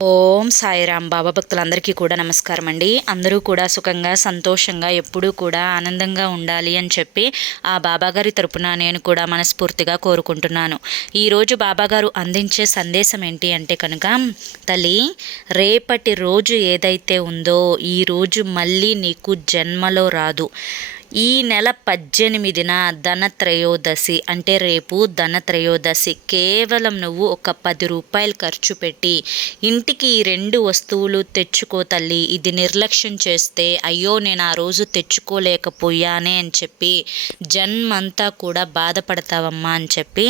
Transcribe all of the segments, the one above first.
ఓం సాయిరాం బాబా భక్తులందరికీ కూడా నమస్కారం అండి. అందరూ కూడా సుఖంగా సంతోషంగా ఎప్పుడూ కూడా ఆనందంగా ఉండాలి అని చెప్పి ఆ బాబాగారి తరపున నేను కూడా మనస్ఫూర్తిగా కోరుకుంటున్నాను. ఈరోజు బాబాగారు అందించే సందేశం ఏంటి అంటే కనుక తల్లి రేపటి రోజు ఏదైతే ఉందో ఈరోజు మళ్ళీ నీకు జన్మలో రాదు. ఈ నెల పద్దెనిమిదిన ధనత్రయోదశి అంటే రేపు ధనత్రయోదశి. కేవలం నువ్వు ఒక పది రూపాయలు ఖర్చు పెట్టి ఇంటికి ఈ రెండు వస్తువులు తెచ్చుకో తల్లి. ఇది నిర్లక్ష్యం చేస్తే అయ్యో నేను ఆ రోజు తెచ్చుకోలేకపోయానే అని చెప్పి జన్మంతా కూడా బాధపడతావమ్మా అని చెప్పి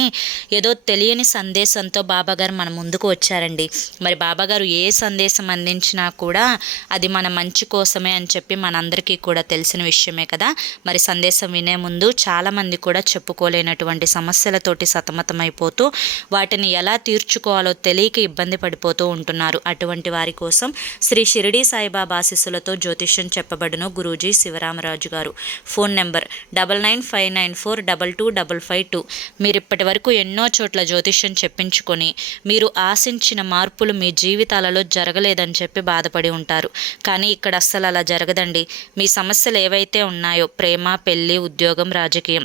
ఏదో తెలియని సందేశంతో బాబాగారు మన ముందుకు వచ్చారండి. మరి బాబాగారు ఏ సందేశం అందించినా కూడా అది మన మంచి కోసమే అని చెప్పి మనందరికీ కూడా తెలిసిన విషయమే కదా. మరి సందేశం వినే ముందు చాలామంది కూడా చెప్పుకోలేనటువంటి సమస్యలతోటి సతమతమైపోతూ వాటిని ఎలా తీర్చుకోవాలో తెలియక ఇబ్బంది పడిపోతూ ఉంటున్నారు. అటువంటి వారి కోసం శ్రీ షిరిడి సాయిబాబా ఆశీస్సులతో జ్యోతిష్యం చెప్పబడును గురూజీ శివరామరాజు గారు. Phone number double nine five nine four double two double five two. మీరు ఇప్పటి వరకు ఎన్నో చోట్ల జ్యోతిష్యం చెప్పించుకొని మీరు ఆశించిన మార్పులు మీ జీవితాలలో జరగలేదని చెప్పి బాధపడి ఉంటారు. కానీ ఇక్కడ అస్సలు అలా జరగదండి. మీ సమస్యలు ఏవైతే ఉన్నాయో ప్రేమ పెళ్ళి ఉద్యోగం రాజకీయం.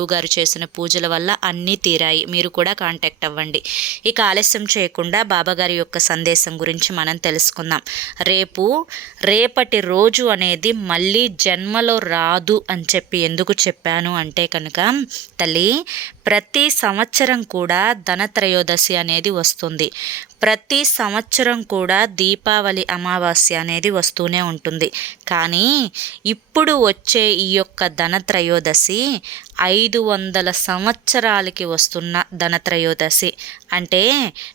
గురువుగారు చేసిన పూజల వల్ల అన్నీ తీరాయి. మీరు కూడా కాంటాక్ట్ అవ్వండి. ఇక ఆలస్యం చేయకుండా బాబాగారి యొక్క సందేశం గురించి మనం తెలుసుకుందాం. రేపు రేపటి రోజు అనేది మళ్ళీ జన్మలో రాదు అని చెప్పి ఎందుకు చెప్పాను అంటే కనుక తల్లి ప్రతి సంవత్సరం కూడా ధనత్రయోదశి అనేది వస్తుంది. ప్రతి సంవత్సరం కూడా దీపావళి అమావాస్య అనేది వస్తూనే ఉంటుంది. కానీ ఇప్పుడు వచ్చే ఈ యొక్క ధనత్రయోదశి ఐదు వందల సంవత్సరాలకి వస్తున్న ధనత్రయోదశి. అంటే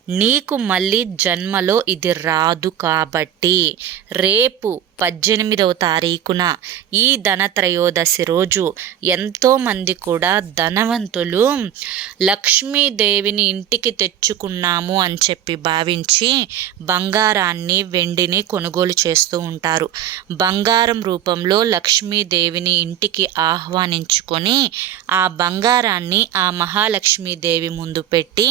నీకు మళ్ళీ జన్మలో ఇది రాదు కాబట్టి రేపు పద్దెనిమిదవ తారీఖున ఈ ధనత్రయోదశి రోజు ఎంతోమంది కూడా ధనవంతులు లక్ష్మీదేవిని ఇంటికి తెచ్చుకున్నాము అని చెప్పి భావించి బంగారాన్ని వెండిని కొనుగోలు చేస్తూ ఉంటారు. బంగారం రూపంలో లక్ష్మీదేవిని ఇంటికి ఆహ్వానించుకొని ఆ బంగారాన్ని ఆ మహాలక్ష్మీదేవి ముందు పెట్టి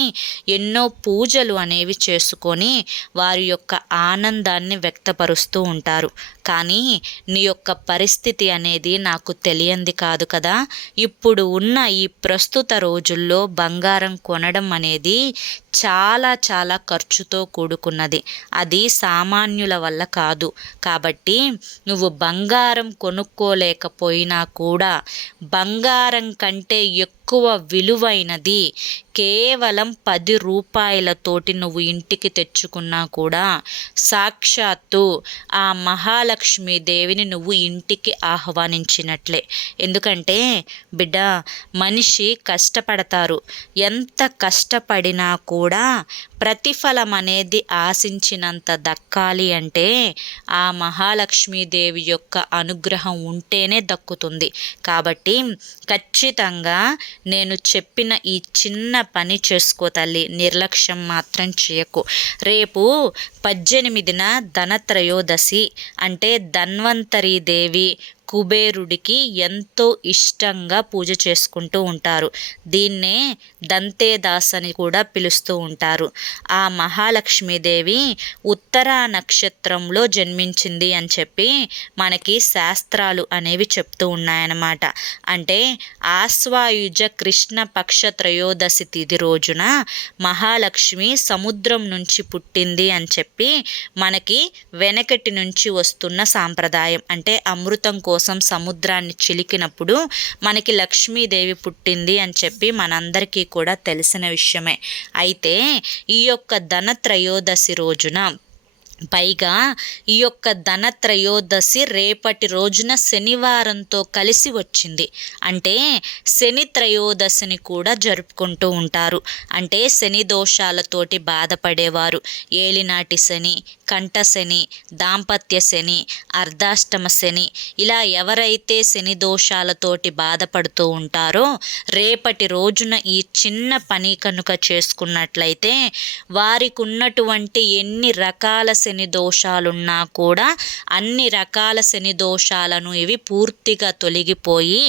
ఎన్నో పూజలు అనేవి చేసుకొని వారి యొక్క ఆనందాన్ని వ్యక్తపరుస్తూ ఉంటారు. కానీ నీ యొక్క పరిస్థితి అనేది నాకు తెలియంది కాదు కదా. ఇప్పుడు ఉన్న ఈ ప్రస్తుత రోజుల్లో బంగారం కొనడం అనేది చాలా చాలా ఖర్చుతో కూడుకున్నది. అది సామాన్యుల వల్ల కాదు. కాబట్టి నువ్వు బంగారం కొనుక్కోలేకపోయినా కూడా బంగారం కంటే ఎక్కువ విలువైనది కేవలం పది రూపాయలతోటి నువ్వు ఇంటికి తెచ్చుకున్నా కూడా సాక్షాత్తు ఆ మహాలక్ష్మి దేవిని నువ్వు ఇంటికి ఆహ్వానించినట్లే. ఎందుకంటే బిడ్డ మనిషి కష్టపడతారు. ఎంత కష్టపడినా కూడా కూడా ప్రతిఫలం అనేది ఆశించినంత దక్కాలి అంటే ఆ మహాలక్ష్మీదేవి యొక్క అనుగ్రహం ఉంటేనే దక్కుతుంది. కాబట్టి ఖచ్చితంగా నేను చెప్పిన ఈ చిన్న పని చేసుకో తల్లి నిర్లక్ష్యం మాత్రం చేయకు. రేపు పద్దెనిమిదిన ధనత్రయోదశి అంటే ధన్వంతరి దేవి కుబేరుడికి ఎంతో ఇష్టంగా పూజ చేసుకుంటూ ఉంటారు. దీన్నే దంతేదాస్ అని కూడా పిలుస్తూ ఉంటారు. ఆ మహాలక్ష్మీదేవి ఉత్తర నక్షత్రంలో జన్మించింది అని చెప్పి మనకి శాస్త్రాలు అనేవి చెప్తూ ఉన్నాయన్నమాట. అంటే ఆశ్వాయుజ కృష్ణ పక్ష త్రయోదశి తిథి రోజున మహాలక్ష్మి సముద్రం నుంచి పుట్టింది అని చెప్పి మనకి వెనకటి నుంచి వస్తున్న సాంప్రదాయం. అంటే అమృతం కోసం కోసం సముద్రాన్ని చిలికినప్పుడు మనకి లక్ష్మీదేవి పుట్టింది అని చెప్పి మనందరికీ కూడా తెలిసిన విషయమే. అయితే ఈ యొక్క ధన త్రయోదశి రోజున పైగా ఈ యొక్క ధనత్రయోదశి రేపటి రోజున శనివారంతో కలిసి వచ్చింది. అంటే శని త్రయోదశిని కూడా జరుపుకుంటూ ఉంటారు. అంటే శని దోషాలతోటి బాధపడేవారు. ఏలినాటి శని కంఠ శని దాంపత్య శని అర్ధాష్టమ శని ఇలా ఎవరైతే శని దోషాలతోటి బాధపడుతూ ఉంటారో రేపటి రోజున ఈ చిన్న పని కనుక చేసుకున్నట్లయితే వారికి ఉన్నటువంటి ఎన్ని రకాల శని దోషాలున్నా కూడా అన్ని రకాల శని దోషాలను ఇవి పూర్తిగా తొలగిపోయి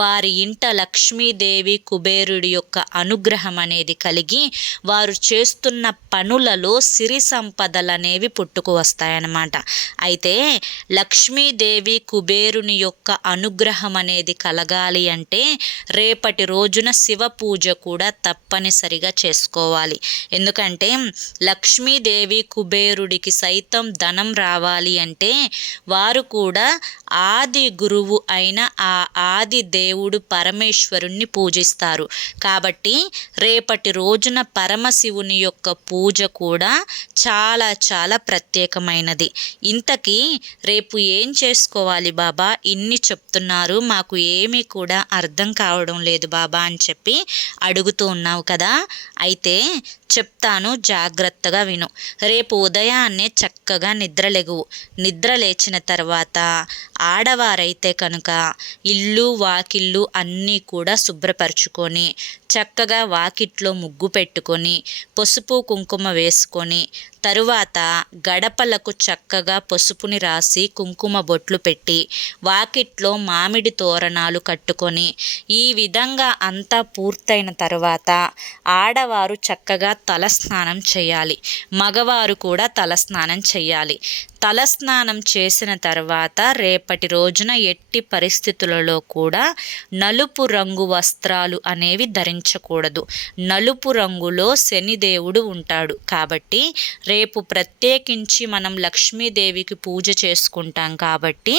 వారి ఇంట లక్ష్మీదేవి కుబేరుడి యొక్క అనుగ్రహం అనేది కలిగి వారు చేస్తున్న పనులలో సిరి సంపదలు అనేవి పుట్టుకు వస్తాయన్నమాట. అయితే లక్ష్మీదేవి కుబేరుని యొక్క అనుగ్రహం అనేది కలగాలి అంటే రేపటి రోజున శివ పూజ కూడా తప్పనిసరిగా చేసుకోవాలి. ఎందుకంటే లక్ష్మీదేవి కుబేరుడికి సైతం ధనం రావాలి అంటే వారు కూడా ఆది గురువు అయిన ఆ ఆది దేవుడు పరమేశ్వరుణ్ణి పూజిస్తారు. కాబట్టి రేపటి రోజున పరమశివుని యొక్క పూజ కూడా చాలా చాలా ప్రత్యేకమైనది. ఇంతకీ రేపు ఏం చేసుకోవాలి బాబా? ఇన్ని చెప్తున్నారు. మాకు ఏమీ కూడా అర్థం కావడం లేదు బాబా అని చెప్పి అడుగుతూ ఉన్నావు కదా? అయితే చెప్తాను జాగ్రత్తగా విను. రేపు ఉదయాన్నే చక్కగా నిద్రలెగువు నిద్ర లేచిన తర్వాత ఆడవారైతే కనుక ఇల్లు వాకిళ్ళు అన్నీ కూడా శుభ్రపరచుకొని చక్కగా వాకిట్లో ముగ్గు పెట్టుకొని పసుపు కుంకుమ వేసుకొని తరువాత గడపలకు చక్కగా పసుపుని రాసి కుంకుమ బొట్లు పెట్టి వాకిట్లో మామిడి తోరణాలు కట్టుకొని ఈ విధంగా అంతా పూర్తయిన తర్వాత ఆడవారు చక్కగా తలస్నానం చేయాలి. మగవారు కూడా తలస్నానం చేయాలి. తలస్నానం చేసిన తర్వాత రేపటి రోజున ఎట్టి పరిస్థితులలో కూడా నలుపు రంగు వస్త్రాలు అనేవి ధరించకూడదు. నలుపు రంగులో శనిదేవుడు ఉంటాడు. కాబట్టి రేపు ప్రత్యేకించి మనం లక్ష్మీదేవికి పూజ చేసుకుంటాం కాబట్టి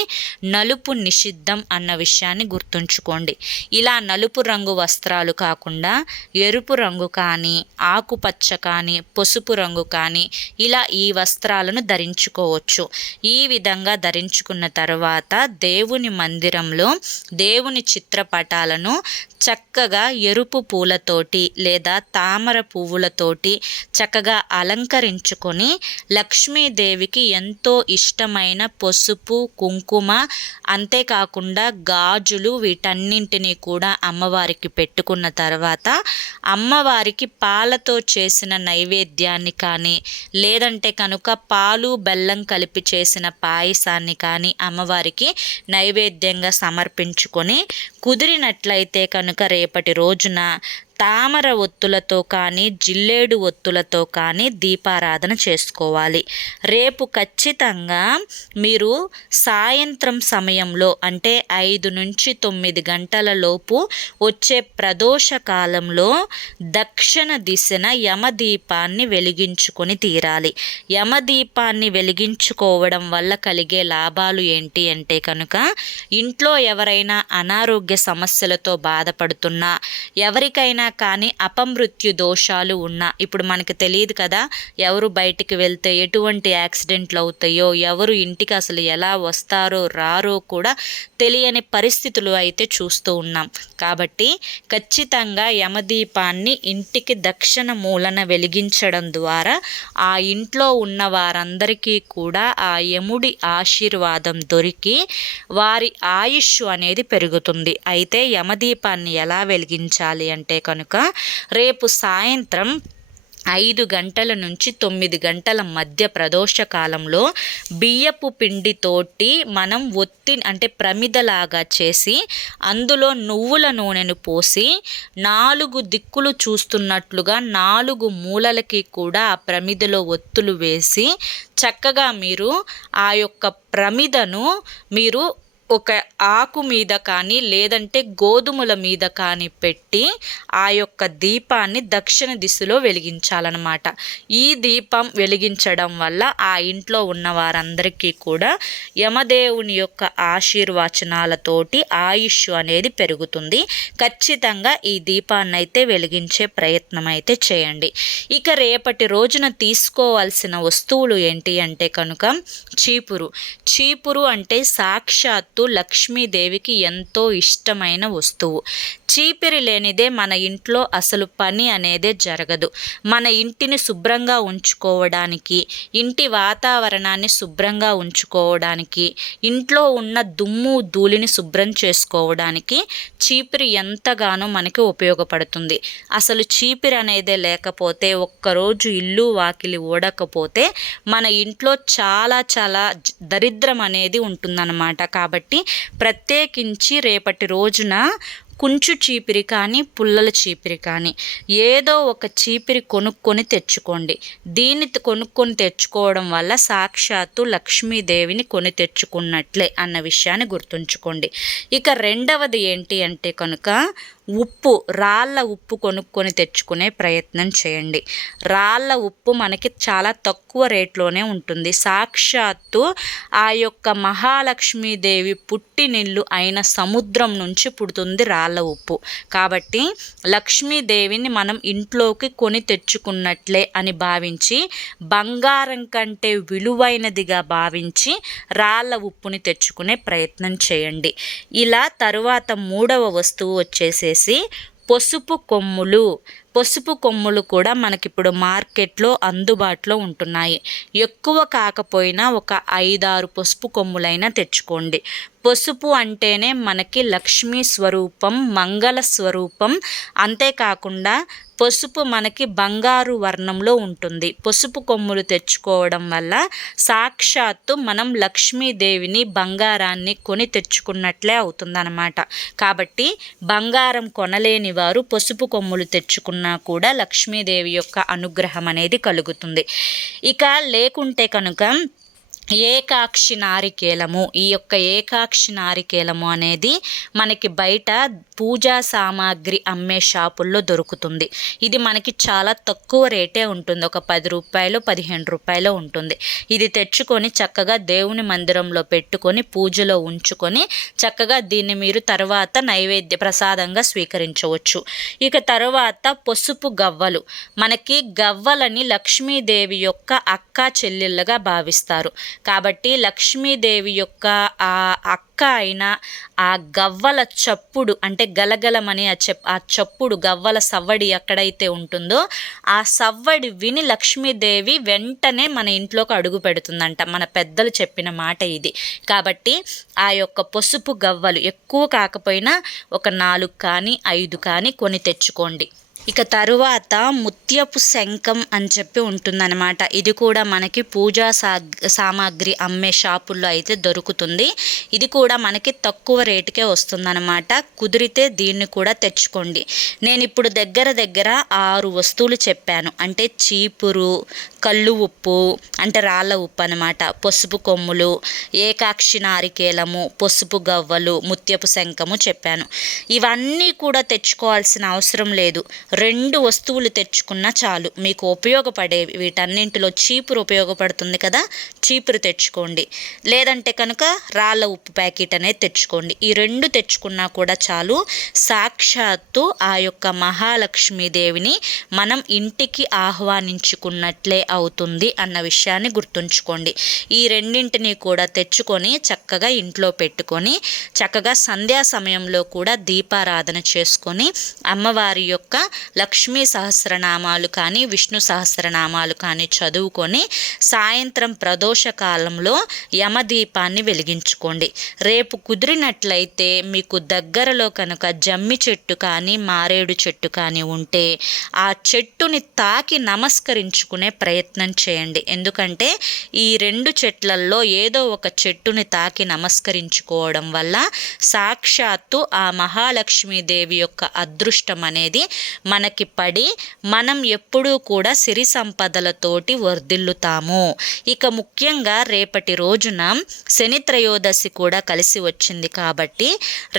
నలుపు నిషిద్ధం అన్న విషయాన్ని గుర్తుంచుకోండి. ఇలా నలుపు రంగు వస్త్రాలు కాకుండా ఎరుపు రంగు కానీ ఆకుపచ్చ కానీ పసుపు రంగు కానీ ఇలా ఈ వస్త్రాలను ధరించుకోవచ్చు. ఈ విధంగా ధరించుకున్న తర్వాత దేవుని మందిరంలో దేవుని చిత్రపటాలను చక్కగా ఎరుపు పూలతోటి లేదా తామర పువ్వులతోటి చక్కగా అలంకరించుకొని లక్ష్మీదేవికి ఎంతో ఇష్టమైన పసుపు కుంకుమ అంతేకాకుండా గాజులు వీటన్నింటినీ కూడా అమ్మవారికి పెట్టుకున్న తర్వాత అమ్మవారికి పాలతో చేసిన నైవేద్యాన్ని కానీ లేదంటే కనుక పాలు బెల్లం కలిపి కలిపి చేసిన పాయసాన్ని కానీ అమ్మవారికి నైవేద్యంగా సమర్పించుకొని కుదిరినట్లయితే కనుక రేపటి రోజున తామర ఒత్తులతో కానీ జిల్లేడు ఒత్తులతో కానీ దీపారాధన చేసుకోవాలి. రేపు ఖచ్చితంగా మీరు సాయంత్రం సమయంలో అంటే ఐదు నుంచి తొమ్మిది గంటల లోపు వచ్చే ప్రదోష కాలంలో దక్షిణ దిశన యమదీపాన్ని వెలిగించుకొని తీరాలి. యమదీపాన్ని వెలిగించుకోవడం వల్ల కలిగే లాభాలు ఏంటి అంటే కనుక ఇంట్లో ఎవరైనా అనారోగ్య సమస్యలతో బాధపడుతున్నా ఎవరికైనా కానీ అపమృత్యు దోషాలు ఉన్నా ఇప్పుడు మనకు తెలియదు కదా ఎవరు బయటికి వెళ్తే ఎటువంటి యాక్సిడెంట్లు అవుతాయో ఎవరు ఇంటికి అసలు ఎలా వస్తారో రారో కూడా తెలియని పరిస్థితులు అయితే చూస్తూ ఉన్నాం. కాబట్టి ఖచ్చితంగా యమదీపాన్ని ఇంటికి దక్షిణ మూలన వెలిగించడం ద్వారా ఆ ఇంట్లో ఉన్న వారందరికీ కూడా ఆ యముడి ఆశీర్వాదం దొరికి వారి ఆయుష్ అనేది పెరుగుతుంది. అయితే యమదీపాన్ని ఎలా వెలిగించాలి అంటే కనుక రేపు సాయంత్రం ఐదు గంటల నుంచి తొమ్మిది గంటల మధ్య ప్రదోష కాలంలో బియ్యపు పిండితోటి మనం ఒత్తి అంటే ప్రమిదలాగా చేసి అందులో నువ్వుల నూనెను పోసి నాలుగు దిక్కులు చూస్తున్నట్లుగా నాలుగు మూలలకి కూడా ఆ ప్రమిదలో ఒత్తులు వేసి చక్కగా మీరు ఆ యొక్క ప్రమిదను మీరు ఒక ఆకు మీద కానీ లేదంటే గోధుమల మీద కానీ పెట్టి ఆ యొక్క దీపాన్ని దక్షిణ దిశలో వెలిగించాలన్నమాట. ఈ దీపం వెలిగించడం వల్ల ఆ ఇంట్లో ఉన్న వారందరికీ కూడా యమదేవుని యొక్క ఆశీర్వచనాలతోటి ఆయుష్ అనేది పెరుగుతుంది. ఖచ్చితంగా ఈ దీపాన్ని అయితే వెలిగించే ప్రయత్నం అయితే చేయండి. ఇక రేపటి రోజున తీసుకోవాల్సిన వస్తువులు ఏంటి అంటే కనుక చీపురు. చీపురు అంటే సాక్షాత్తు లక్ష్మీదేవికి ఎంతో ఇష్టమైన వస్తువు. చీపిరి లేనిదే మన ఇంట్లో అసలు పని అనేదే జరగదు. మన ఇంటిని శుభ్రంగా ఉంచుకోవడానికి ఇంటి వాతావరణాన్ని శుభ్రంగా ఉంచుకోవడానికి ఇంట్లో ఉన్న దుమ్ము ధూళిని శుభ్రం చేసుకోవడానికి చీపిరి ఎంతగానో మనకి ఉపయోగపడుతుంది. అసలు చీపిరి అనేదే లేకపోతే ఒక్కరోజు ఇల్లు వాకిలి ఓడకపోతే మన ఇంట్లో చాలా చాలా దరిద్రం అనేది ఉంటుందన్నమాట. కాబట్టి ప్రత్యేకించి రేపటి రోజున కుంచు చీపిరి కానీ పుల్లల చీపిరి కానీ. ఏదో ఒక చీపిరి కొనుక్కొని తెచ్చుకోండి. దీన్ని కొనుక్కొని తెచ్చుకోవడం వల్ల సాక్షాత్తు లక్ష్మీదేవిని కొని తెచ్చుకున్నట్లే అన్న విషయాన్ని గుర్తుంచుకోండి. ఇక రెండవది ఏంటి అంటే కనుక ఉప్పు రాళ్ళ ఉప్పు కొనుక్కొని తెచ్చుకునే ప్రయత్నం చేయండి. రాళ్ళ ఉప్పు మనకి చాలా తక్కువ రేట్లోనే ఉంటుంది. సాక్షాత్తు ఆ యొక్క మహాలక్ష్మీదేవి పుట్టినిల్లు అయిన సముద్రం నుంచి పుడుతుంది రాళ్ళ ఉప్పు. కాబట్టి లక్ష్మీదేవిని మనం ఇంట్లోకి కొని తెచ్చుకున్నట్లే అని భావించి బంగారం కంటే విలువైనదిగా భావించి రాళ్ళ ఉప్పుని తెచ్చుకునే ప్రయత్నం చేయండి. ఇలా తరువాత మూడవ వస్తువు వచ్చేసేసి పసుపు కొమ్ములు. పసుపు కొమ్ములు కూడా మనకిప్పుడు మార్కెట్లో అందుబాటులో ఉంటున్నాయి. ఎక్కువ కాకపోయినా ఒక ఐదారు పసుపు కొమ్ములైనా తెచ్చుకోండి. పసుపు అంటేనే మనకి లక్ష్మీ స్వరూపం మంగళ స్వరూపం. అంతేకాకుండా పసుపు మనకి బంగారు వర్ణంలో ఉంటుంది. పసుపు కొమ్ములు తెచ్చుకోవడం వల్ల సాక్షాత్తు మనం లక్ష్మీదేవిని బంగారాన్ని కొని తెచ్చుకున్నట్లే అవుతుందన్నమాట. కాబట్టి బంగారం కొనలేని వారు పసుపు కొమ్ములు తెచ్చుకున్నా కూడా లక్ష్మీదేవి యొక్క అనుగ్రహం అనేది కలుగుతుంది. ఇక లేకుంటే కనుక ఏకాక్షి నారికేలము. ఈ యొక్క ఏకాక్షి నారికేలము అనేది మనకి బయట పూజా సామాగ్రి అమ్మే షాపుల్లో దొరుకుతుంది. ఇది మనకి చాలా తక్కువ రేటే ఉంటుంది. ఒక పది రూపాయలు పదిహేను రూపాయలు ఉంటుంది. ఇది తెచ్చుకొని చక్కగా దేవుని మందిరంలో పెట్టుకొని పూజలో ఉంచుకొని చక్కగా దీన్ని మీరు తర్వాత నైవేద్య ప్రసాదంగా స్వీకరించవచ్చు. ఇక తర్వాత పసుపు గవ్వలు. మనకి గవ్వలని లక్ష్మీదేవి యొక్క అక్క చెల్లెళ్ళగా భావిస్తారు. కాబట్టి లక్ష్మీదేవి యొక్క ఆ అక్క అయిన ఆ గవ్వల చప్పుడు అంటే గలగలమని ఆ చెప్ ఆ చప్పుడు గవ్వల సవ్వడి ఎక్కడైతే ఉంటుందో ఆ సవ్వడి విని లక్ష్మీదేవి వెంటనే మన ఇంట్లోకి అడుగు పెడుతుందంట. మన పెద్దలు చెప్పిన మాట ఇది. కాబట్టి ఆ యొక్క పసుపు గవ్వలు ఎక్కువ కాకపోయినా ఒక నాలుగు కానీ ఐదు కానీ కొని తెచ్చుకోండి. ఇక తరువాత ముత్యపు శంఖం అని చెప్పి ఉంటుందన్నమాట. ఇది కూడా మనకి పూజా సా సామాగ్రి అమ్మే షాపుల్లో అయితే దొరుకుతుంది. ఇది కూడా మనకి తక్కువ రేటుకే వస్తుందన్నమాట. కుదిరితే దీన్ని కూడా తెచ్చుకోండి. నేను ఇప్పుడు దగ్గర దగ్గర ఆరు వస్తువులు చెప్పాను. అంటే చీపురు కళ్ళు ఉప్పు అంటే రాళ్ళ ఉప్పు అనమాట పసుపు కొమ్ములు ఏకాక్షి నారికేలము పసుపు గవ్వలు ముత్యపు శంఖము చెప్పాను. ఇవన్నీ కూడా తెచ్చుకోవాల్సిన అవసరం లేదు. రెండు వస్తువులు తెచ్చుకున్నా చాలు. మీకు ఉపయోగపడేవి వీటన్నింటిలో చీపురు ఉపయోగపడుతుంది కదా? చీపురు తెచ్చుకోండి. లేదంటే కనుక రాళ్ళ ఉప్పు ప్యాకెట్ అనేది తెచ్చుకోండి. ఈ రెండు తెచ్చుకున్నా కూడా చాలు. సాక్షాత్తు ఆ యొక్క మహాలక్ష్మీదేవిని మనం ఇంటికి ఆహ్వానించుకున్నట్లే అవుతుంది అన్న విషయాన్ని గుర్తుంచుకోండి. ఈ రెండింటిని కూడా తెచ్చుకొని చక్కగా ఇంట్లో పెట్టుకొని చక్కగా సంధ్యా సమయంలో కూడా దీపారాధన చేసుకొని అమ్మవారి యొక్క లక్ష్మీ సహస్రనామాలు కానీ విష్ణు సహస్రనామాలు కానీ చదువుకొని సాయంత్రం ప్రదోష కాలంలో యమదీపాన్ని వెలిగించుకోండి. రేపు కుదిరినట్లయితే మీకు దగ్గరలో కనుక జమ్మి చెట్టు కానీ మారేడు చెట్టు కానీ ఉంటే ఆ చెట్టుని తాకి నమస్కరించుకునే ప్రయత్నం చేయండి. ఎందుకంటే ఈ రెండు చెట్లల్లో ఏదో ఒక చెట్టుని తాకి నమస్కరించుకోవడం వల్ల సాక్షాత్తు ఆ మహాలక్ష్మీదేవి యొక్క అదృష్టం అనేది మనకి పడి మనం ఎప్పుడూ కూడా సిరి సంపదలతోటి వర్ధిల్లుతాము. ఇక ముఖ్యంగా రేపటి రోజున శని త్రయోదశి కూడా కలిసి వచ్చింది కాబట్టి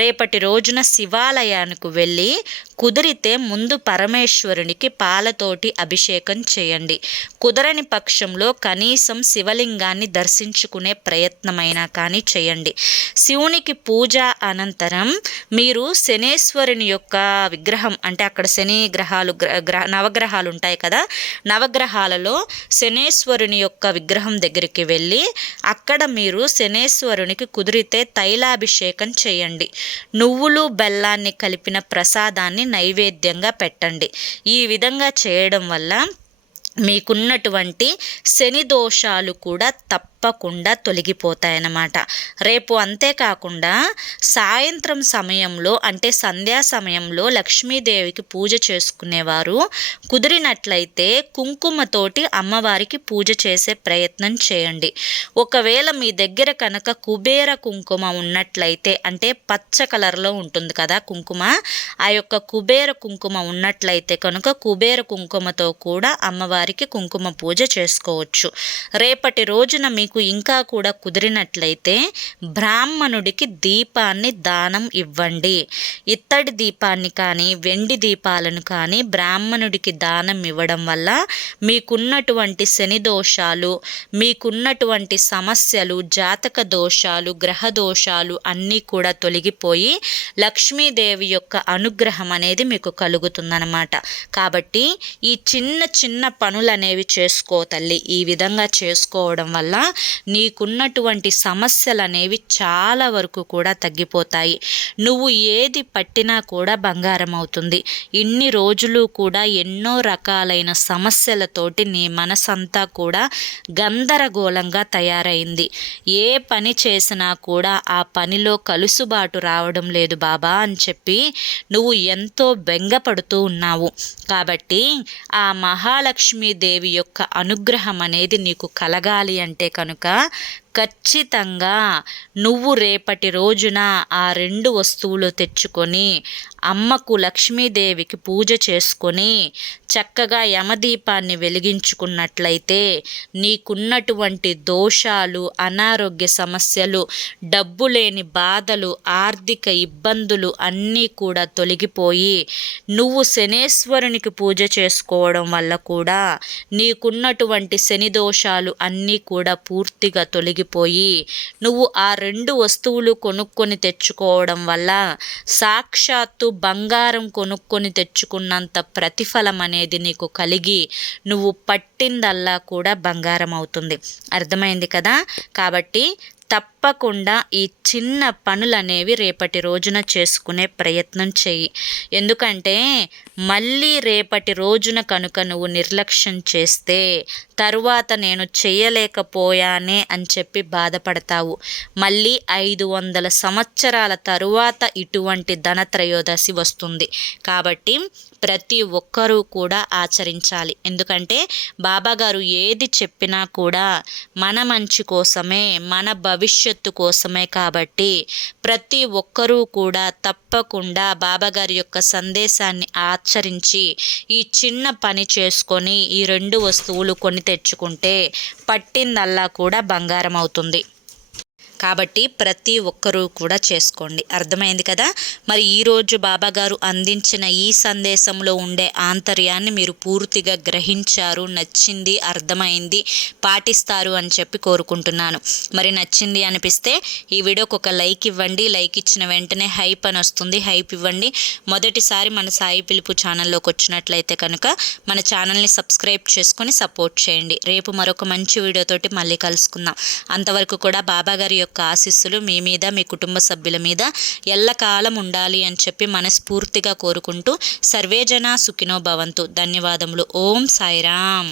రేపటి రోజున శివాలయానికి వెళ్ళి కుదిరితే ముందు పరమేశ్వరునికి పాలతోటి అభిషేకం చేయండి. కుదరని పక్షంలో కనీసం శివలింగాన్ని దర్శించుకునే ప్రయత్నమైనా కానీ చేయండి. శివునికి పూజ అనంతరం మీరు శనేశ్వరుని యొక్క విగ్రహం అంటే అక్కడ శని గ్రహాలు గ్రహ నవగ్రహాలు ఉంటాయి కదా? నవగ్రహాలలో శనేశ్వరుని యొక్క విగ్రహం దగ్గరికి వెళ్ళి అక్కడ మీరు శనేశ్వరునికి కుదిరితే తైలాభిషేకం చేయండి. నువ్వులు బెల్లాన్ని కలిపిన ప్రసాదాన్ని నైవేద్యంగా పెట్టండి. ఈ విధంగా చేయడం వల్ల మీకున్నటువంటి శని దోషాలు కూడా తప్ప తప్పకుండా తొలగిపోతాయన్నమాట. రేపు అంతేకాకుండా సాయంత్రం సమయంలో అంటే సంధ్యా సమయంలో లక్ష్మీదేవికి పూజ చేసుకునేవారు. కుదిరినట్లయితే కుంకుమతోటి అమ్మవారికి పూజ చేసే ప్రయత్నం చేయండి. ఒకవేళ మీ దగ్గర కనుక కుబేర కుంకుమ ఉన్నట్లయితే అంటే పచ్చ కలర్లో ఉంటుంది కదా కుంకుమ ఆ యొక్క కుబేర కుంకుమ ఉన్నట్లయితే కనుక కుబేర కుంకుమతో కూడా అమ్మవారికి కుంకుమ పూజ చేసుకోవచ్చు. రేపటి రోజున మీకు మీకు ఇంకా కూడా కుదిరినట్లయితే బ్రాహ్మణుడికి దీపాన్ని దానం ఇవ్వండి. ఇత్తడి దీపాన్ని కానీ వెండి దీపాలను కానీ బ్రాహ్మణుడికి దానం ఇవ్వడం వల్ల మీకున్నటువంటి శని దోషాలు మీకున్నటువంటి సమస్యలు జాతక దోషాలు గ్రహ దోషాలు అన్నీ కూడా తొలగిపోయి లక్ష్మీదేవి యొక్క అనుగ్రహం అనేది మీకు కలుగుతుందన్నమాట. కాబట్టి ఈ చిన్న చిన్న పనులు అనేవి చేసుకో తల్లి. ఈ విధంగా చేసుకోవడం వల్ల నీకున్నటువంటి సమస్యలు అనేవి చాలా వరకు కూడా తగ్గిపోతాయి. నువ్వు ఏది పట్టినా కూడా బంగారం అవుతుంది ఇన్ని రోజులు కూడా ఎన్నో రకాలైన సమస్యలతోటి నీ మనసంతా కూడా గందరగోళంగా తయారైంది. ఏ పని చేసినా కూడా ఆ పనిలో కలుసుబాటు రావడం లేదు బాబా అని చెప్పి నువ్వు ఎంతో బెంగపడుతూ ఉన్నావు. కాబట్టి ఆ మహాలక్ష్మీదేవి యొక్క అనుగ్రహం అనేది నీకు కలగాలి అంటే కనుక ఖచ్చితంగా నువ్వు రేపటి రోజున ఆ రెండు వస్తువులు తెచ్చుకొని అమ్మకు లక్ష్మీదేవికి పూజ చేసుకొని చక్కగా యమదీపాన్ని వెలిగించుకున్నట్లయితే నీకున్నటువంటి దోషాలు అనారోగ్య సమస్యలు డబ్బు లేని బాధలు ఆర్థిక ఇబ్బందులు అన్నీ కూడా తొలగిపోయి నువ్వు శనేశ్వరునికి పూజ చేసుకోవడం వల్ల కూడా నీకున్నటువంటి శని దోషాలు అన్నీ కూడా పూర్తిగా తొలగిపోయి నువ్వు ఆ రెండు వస్తువులు కొనుక్కొని తెచ్చుకోవడం వల్ల సాక్షాత్తు బంగారం కొనుక్కొని తెచ్చుకున్నంత ప్రతిఫలం అనేది నీకు కలిగి నువ్వు పట్టిందల్లా కూడా బంగారం అవుతుంది అర్థమైంది కదా? కాబట్టి తప్పకుండా ఈ చిన్న పనులనేవి రేపటి రోజున చేసుకునే ప్రయత్నం చెయ్యి. ఎందుకంటే మళ్ళీ రేపటి రోజున కనుక నువ్వు నిర్లక్ష్యం చేస్తే తరువాత నేను చేయలేకపోయానే అని చెప్పి బాధపడతావు. మళ్ళీ ఐదు వందల సంవత్సరాల తరువాత ఇటువంటి ధనత్రయోదశి వస్తుంది. కాబట్టి ప్రతి ఒక్కరూ కూడా ఆచరించాలి. ఎందుకంటే బాబాగారు ఏది చెప్పినా కూడా మన మంచి కోసమే మన భవిష్యత్తు కోసమే కాబట్టి ప్రతి ఒక్కరూ కూడా తప్పకుండా బాబాగారి యొక్క సందేశాన్ని ఆచరించి ఈ చిన్న పని చేసుకొని ఈ రెండు వస్తువులు కొని తెచ్చుకుంటే పట్టిందల్లా కూడా బంగారం అవుతుంది. కాబట్టి ప్రతి ఒక్కరూ కూడా చేసుకోండి. అర్థమైంది కదా? మరి ఈరోజు బాబాగారు అందించిన ఈ సందేశంలో ఉండే ఆంతర్యాన్ని మీరు పూర్తిగా గ్రహించారు నచ్చింది అర్థమైంది పాటిస్తారు అని చెప్పి కోరుకుంటున్నాను. మరి నచ్చింది అనిపిస్తే ఈ వీడియోకి ఒక లైక్ ఇవ్వండి. లైక్ ఇచ్చిన వెంటనే హైప్ అని వస్తుంది. హైప్ ఇవ్వండి. మొదటిసారి మన సాయి పిలుపు ఛానల్లోకి వచ్చినట్లయితే కనుక మన ఛానల్ని సబ్స్క్రైబ్ చేసుకొని సపోర్ట్ చేయండి. రేపు మరొక మంచి వీడియోతోటి మళ్ళీ కలుసుకుందాం. అంతవరకు కూడా బాబాగారి యొక్క యొక్క ఆశీస్సులు మీ మీద మీ కుటుంబ సభ్యుల మీద ఎల్లకాలం ఉండాలి అని చెప్పి మనస్ఫూర్తిగా కోరుకుంటూ సర్వేజన సుఖినో భవంతు. ధన్యవాదములు. ఓం సాయిరామ్.